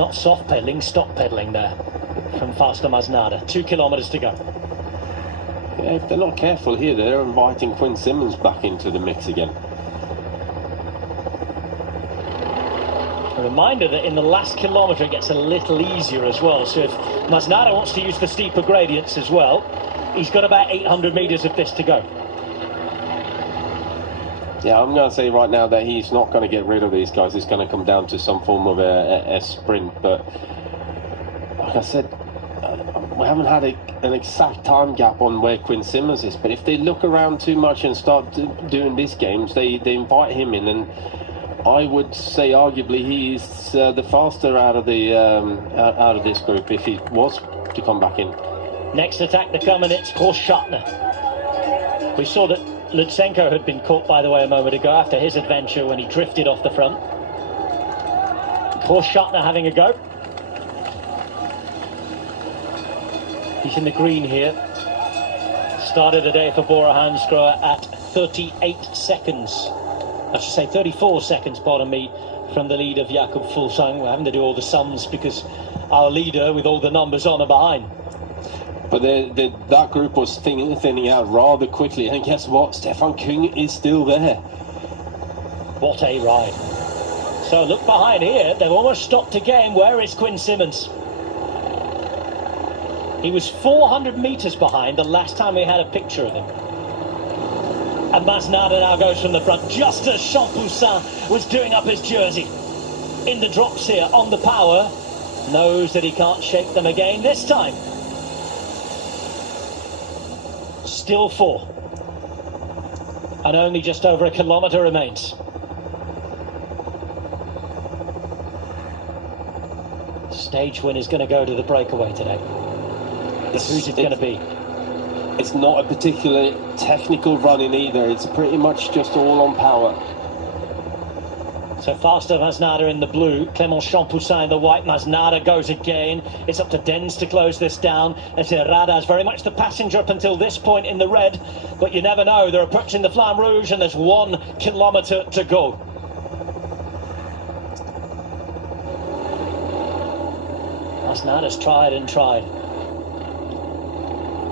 Not soft pedalling, stop pedalling there from Faster Masnada. 2 kilometers to go. Yeah, if they're not careful here, they're inviting Quinn Simmons back into the mix again. A reminder that in the last kilometre it gets a little easier as well, so if Masnada wants to use the steeper gradients as well, he's got about 800 metres of this to go. Yeah, I'm going to say right now that he's not going to get rid of these guys. It's going to come down to some form of a sprint, but like I said, we haven't had an exact time gap on where Quinn Simmons is, but if they look around too much and start doing these games, they invite him in, and I would say arguably he's the faster out of this group if he was to come back in. Next attack to come, and it's Horst Schartner. We saw that Lutsenko had been caught, by the way, a moment ago after his adventure when he drifted off the front. Horst Schartner having a go. He's in the green here. Started the day for Bora Hansgrohe at 38 seconds. I should say 34 seconds, pardon me, from the lead of Jakob Fuglsang. We're having to do all the sums because our leader with all the numbers on are behind. But that group was thinning out rather quickly, and guess what? Stefan Küng is still there. What a ride. So look behind here, they've almost stopped again. Where is Quinn Simmons? He was 400 metres behind the last time we had a picture of him. And Masnada now goes from the front, just as Champoussin was doing up his jersey. In the drops here, on the power, knows that he can't shake them again this time. Still 4. And only just over a kilometre remains. Stage win is going to go to the breakaway today. Who's it going to be? It's not a particularly technical running either. It's pretty much just all on power. So Faster Masnada in the blue, Clément Champoussin in the white. Masnada goes again. It's up to Denz to close this down. It's Radas very much the passenger up until this point in the red. But you never know. They're approaching the Flamme Rouge and there's 1 kilometre to go. Masnada's tried and tried.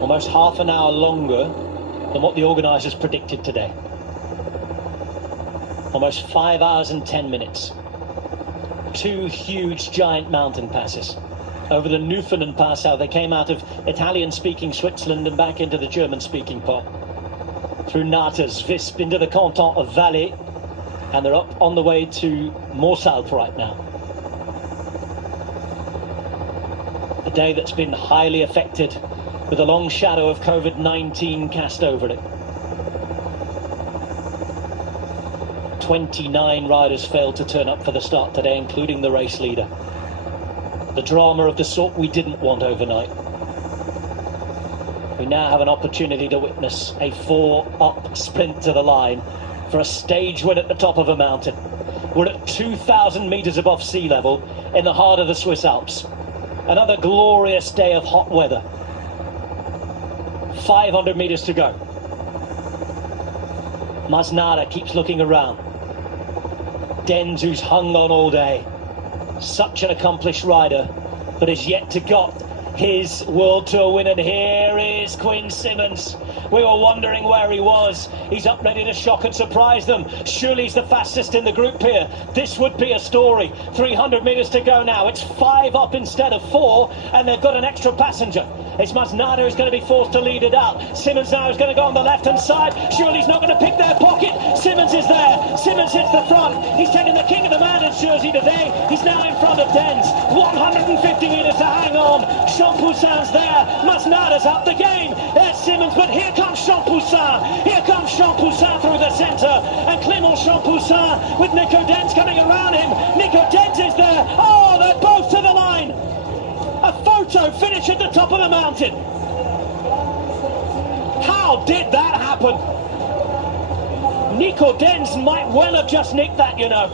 Almost half an hour longer than what the organisers predicted today. Almost 5 hours and 10 minutes. 2 huge giant mountain passes. Over the Newfoundland Pass, how they came out of Italian-speaking Switzerland and back into the German-speaking part. Through Natas, Visp, into the canton of Valais, and they're up on the way to Morsalp right now. A day that's been highly affected with a long shadow of COVID-19 cast over it. 29 riders failed to turn up for the start today, including the race leader. The drama of the sort we didn't want overnight. We now have an opportunity to witness a 4-up sprint to the line for a stage win at the top of a mountain. We're at 2,000 metres above sea level in the heart of the Swiss Alps. Another glorious day of hot weather. 500 metres to go. Masnada keeps looking around. Denz, who's hung on all day. Such an accomplished rider, but has yet to got his World Tour win. And here is Quinn Simmons. We were wondering where he was. He's up ready to shock and surprise them. Surely he's the fastest in the group here. This would be a story. 300 metres to go now. It's 5 up instead of 4, and they've got an extra passenger. It's Masnada who's going to be forced to lead it out. Simmons now is going to go on the left-hand side. Surely he's not going to pick their pocket. Simmons is there. Simmons hits the front. He's taking the King of the Mountains jersey today. He's now in front of Denz. 150 metres to hang on. Champoussin's there. Masnada's up the game. There's Simmons, but here comes Champoussin. Here comes Champoussin through the centre. And Clément Champoussin with Nico Denz coming around him. Nico Denz is there. Oh, they're both to the line. A photo finish at the top of the mountain. How did that happen? Nico Denz might well have just nicked that, you know.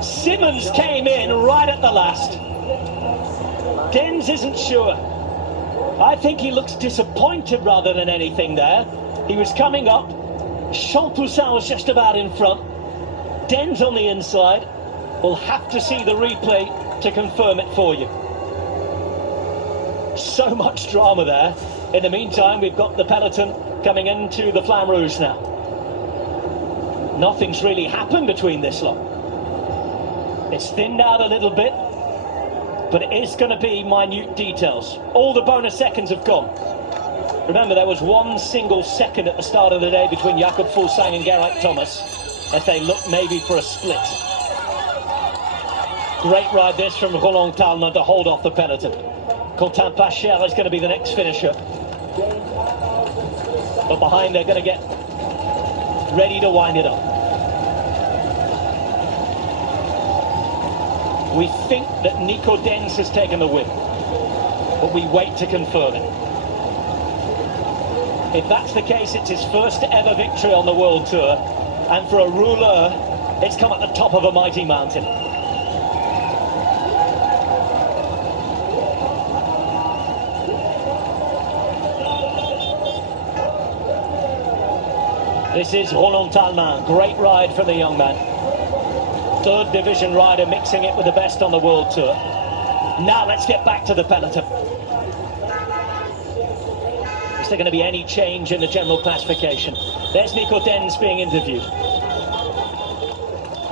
Simmons came in right at the last. Denz isn't sure. I think he looks disappointed rather than anything there. He was coming up. Champoussin was just about in front. Denz on the inside. We'll have to see the replay to confirm it for you. So much drama there. In the meantime, we've got the peloton coming into the Flamme Rouge now. Nothing's really happened between this lot. It's thinned out a little bit, but it is going to be minute details. All the bonus seconds have gone. Remember, there was 1 single second at the start of the day between Jakob Fuglsang and Gerhard Thomas, as they looked maybe for a split. Great ride this from Roland Talman to hold off the peloton. Quentin Pacher is going to be the next finisher. But behind, they're going to get ready to wind it up. We think that Nico Denz has taken the win, but we wait to confirm it. If that's the case, it's his first ever victory on the World Tour, and for a rouleur, it's come at the top of a mighty mountain. This is Roland Talman. Great ride from the young man. Third division rider, mixing it with the best on the World Tour. Now let's get back to the peloton. Is there going to be any change in the general classification? There's Nico Denz being interviewed.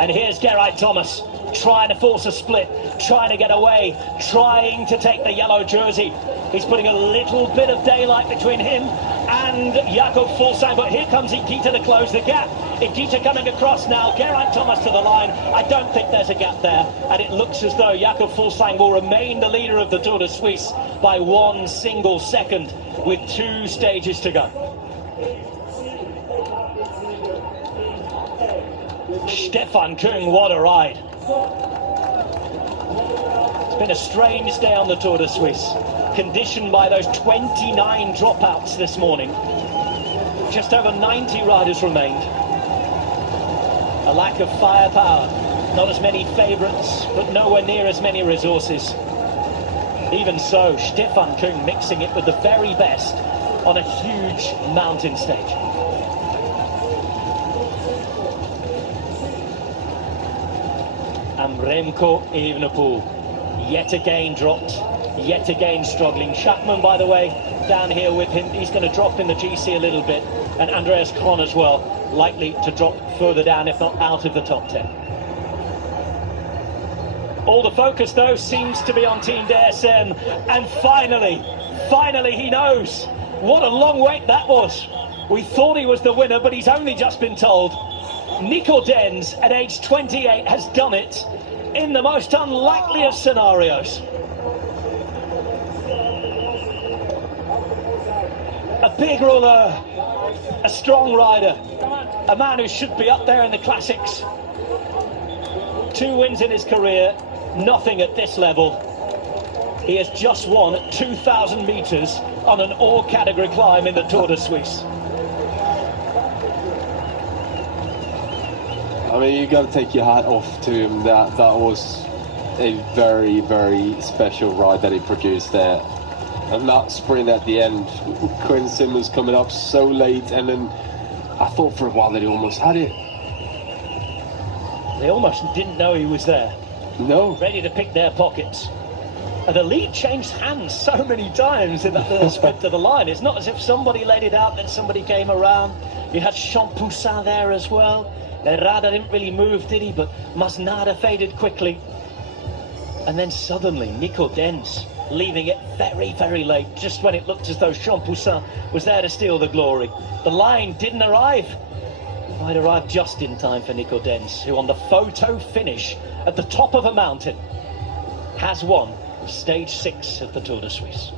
And here's Gerhard Thomas, trying to force a split, trying to get away, trying to take the yellow jersey. He's putting a little bit of daylight between him and Jakob Fuglsang, but here comes Ikita to close the gap. Ikita coming across now, Gerhard Thomas to the line. I don't think there's a gap there, and it looks as though Jakob Fuglsang will remain the leader of the Tour de Suisse by 1 single second with 2 stages to go. Stefan Küng, what a ride. It's been a strange day on the Tour de Suisse, conditioned by those 29 dropouts this morning. Just over 90 riders remained. A lack of firepower, not as many favourites, but nowhere near as many resources. Even so, Stefan Küng mixing it with the very best on a huge mountain stage. And Remco Evenepoel, yet again dropped, yet again struggling. Schachmann, by the way, down here with him, he's going to drop in the GC a little bit, and Andreas Kron as well, likely to drop further down, if not out of the top 10. All the focus, though, seems to be on Team DSM, and finally he knows. What a long wait that was. We thought he was the winner, but he's only just been told. Nico Denz, at age 28, has done it in the most unlikely of scenarios. A big roller, a strong rider, a man who should be up there in the classics. 2 wins in his career, nothing at this level. He has just won 2,000 metres on an all-category climb in the Tour de Suisse. I mean, you got to take your hat off to him. That was a very, very special ride that he produced there. And that sprint at the end, Quinn Simmons coming up so late, and then I thought for a while that he almost had it. They almost didn't know he was there. No. Ready to pick their pockets. And the lead changed hands so many times in that little sprint to the line. It's not as if somebody laid it out, then somebody came around. You had Champoussin there as well. Herrada didn't really move, did he? But Masnada faded quickly. And then suddenly, Nico Denz leaving it very, very late, just when it looked as though Champoussin was there to steal the glory. The line didn't arrive. It might arrive just in time for Nico Denz, who on the photo finish at the top of a mountain has won stage 6 of the Tour de Suisse.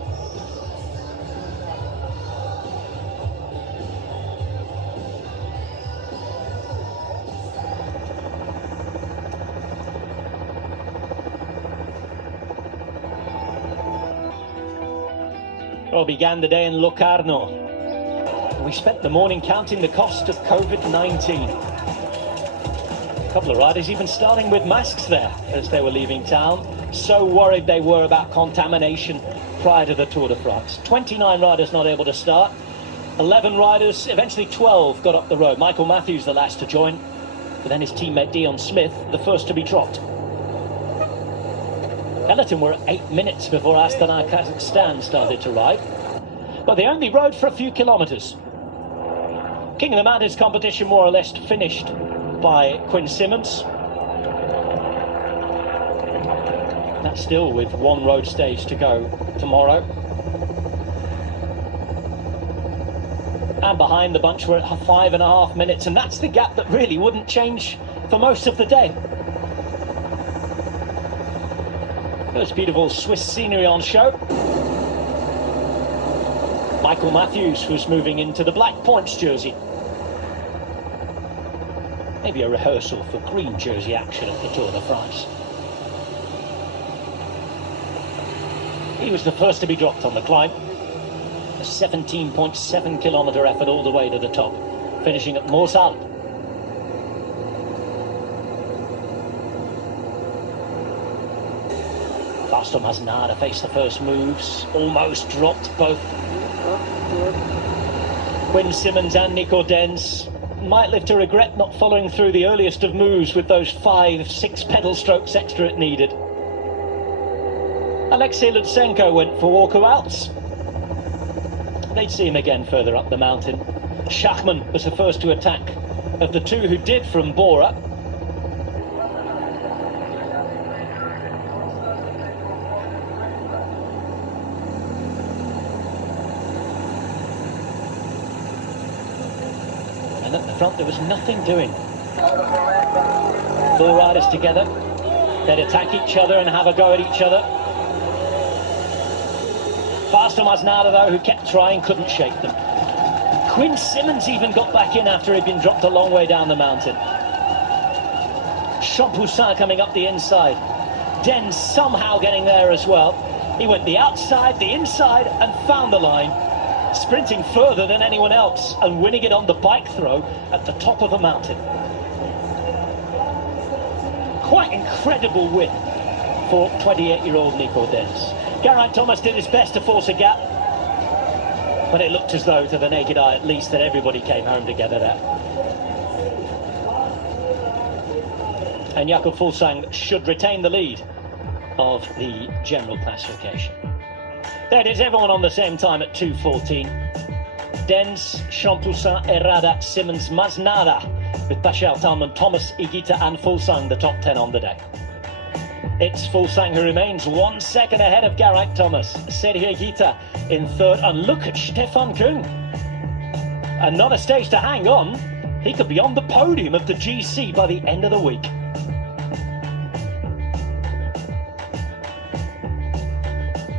Well, began the day in Locarno. We spent the morning counting the cost of COVID-19. A couple of riders even starting with masks there as they were leaving town. So worried they were about contamination prior to the Tour de France. 29 riders not able to start. 11 riders, eventually 12 got up the road. Michael Matthews the last to join. But then his teammate Dion Smith, the first to be dropped. Peloton were 8 minutes before Astana, Kazakhstan started to ride. But they only rode for a few kilometres. King of the Mountains competition more or less finished by Quinn Simmons. That's still with one road stage to go tomorrow. And behind the bunch we're at 5.5 minutes, and that's the gap that really wouldn't change for most of the day. There's beautiful Swiss scenery on show. Michael Matthews was moving into the black points jersey. Maybe a rehearsal for green jersey action at the Tour de France. He was the first to be dropped on the climb. A 17.7 kilometre effort all the way to the top, finishing at Morsal. Fausto Masnada faced the first moves, almost dropped both Quinn Simmons and Nico Denz. Might live to regret not following through the earliest of moves with those 5-6 pedal strokes extra it needed. Alexei Lutsenko went for walkabouts. They'd see him again further up the mountain. Schachmann was the first to attack of the two who did from Bora. And at the front there was nothing doing. 4 riders together. They'd attack each other and have a go at each other. Fausto Masnada, though, who kept trying, couldn't shake them. Quinn Simmons even got back in after he'd been dropped a long way down the mountain. Champoussin coming up the inside. Denz somehow getting there as well. He went the outside, the inside, and found the line, sprinting further than anyone else and winning it on the bike throw at the top of a mountain. Quite incredible win for 28-year-old Nico Denz. Geraint Thomas did his best to force a gap, but it looked as though, to the naked eye at least, that everybody came home together there. And Jakob Fuglsang should retain the lead of the general classification. There it is, everyone on the same time at 2:14. Denz, Champoussin, Herrada, Simmons, Masnada, with Bashar, Talman, Thomas, Higuita and Fuglsang the top 10 on the day. It's Fuglsang who remains 1 second ahead of Geraint Thomas. Sergio Higuita in third, and look at Stefan Küng. And not a stage to hang on. He could be on the podium of the GC by the end of the week.